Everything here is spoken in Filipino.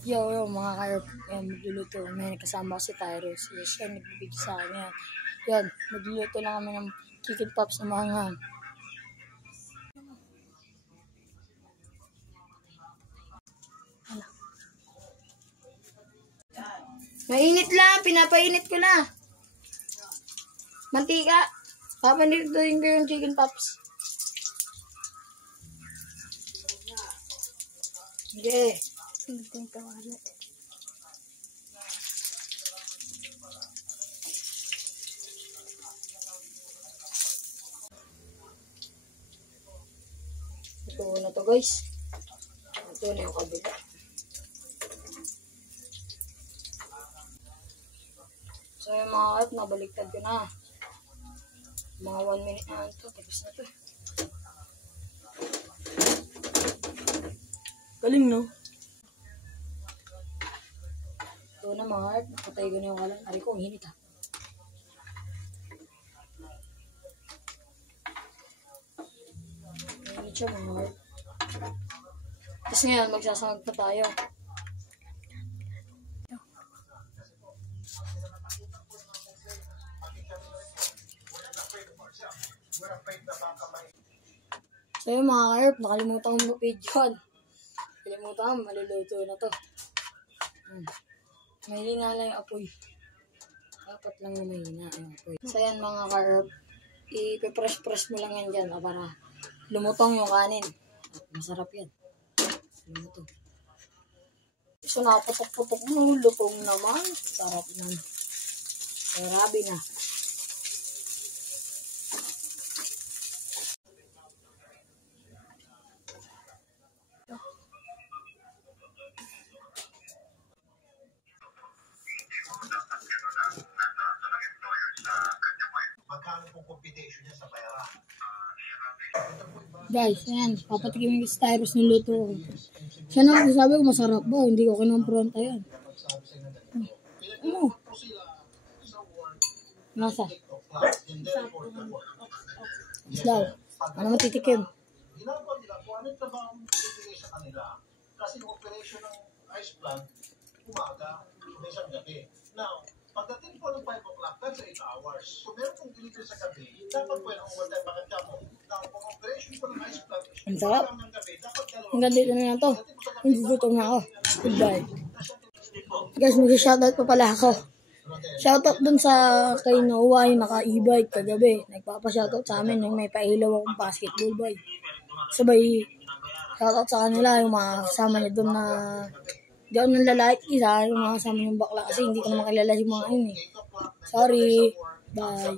Yo, mga ka-herb, yan, magluluto. May kasama ko si Tyrus. Yes, yan, nagbibigay sa akin yan. Yan, magluluto lang kami ng chicken pops na maanghang. Mainit lang, pinapainit ko na. Mantika. Papanituin ko yung chicken pops. Sige. Ito yung kawalat. Ito na to, guys. Ito na yung kabila. So yung mga kahit nabaliktad ko na. Mga 1 minute na ito. Tapos na to. Galing, no? Ito na mga kahit. Nakatay ko na yung kalan. Ari ko, ang hinit ha. Hinit siya mga kahit. Tapos ngayon, magsasangag pa tayo. So yung mga ka-herb, nakalimutan kong mag-video. Nakalimutan ko, maluluto na to. Mahina lang yung apoy. Dapat lang na mahina yung apoy. So yan mga ka-herb, ipipress-press mo lang yan dyan para lumutong yung kanin. Masarap yan. Lumutong. So nakaputok-putok mo, lutong naman. Sarap naman. Grabe na. Guys, ayan, papatikimin ko si Tyrus ng luto ko. Siya na sabi ko masarap ba, hindi ko kinampronta yan. Ano? Nasa? Daw, ano matitikim? Ginagawa nila kung ano yung trabaho mo ibigay sa kanila. Kasi yung operation ng ice plant, umaga, isang gabi. Now, pagdating po ng 5 o'clock, that's 8 hours. So, meron pong delivery sa gabi, dapat po yung overtime bakit ka mo. Now, kung operation po ng ice plant, ang sarap. Hanggang dito na lang to. Hindi gutom na ako. Goodbye. Guys, mag-shoutout pa pala ako. Shoutout dun sa kay Noah yung naka-e-bike kagabi. Nagpapa-shoutout sa amin yung may pailaw akong basketball boy. Sabay, shoutout sa kanila yung mga kasama niya dun na hindi ako nang lalait isa, yung mga kasama niyong bakla kasi hindi ko na makilala yung mga yun eh. Sorry. Bye.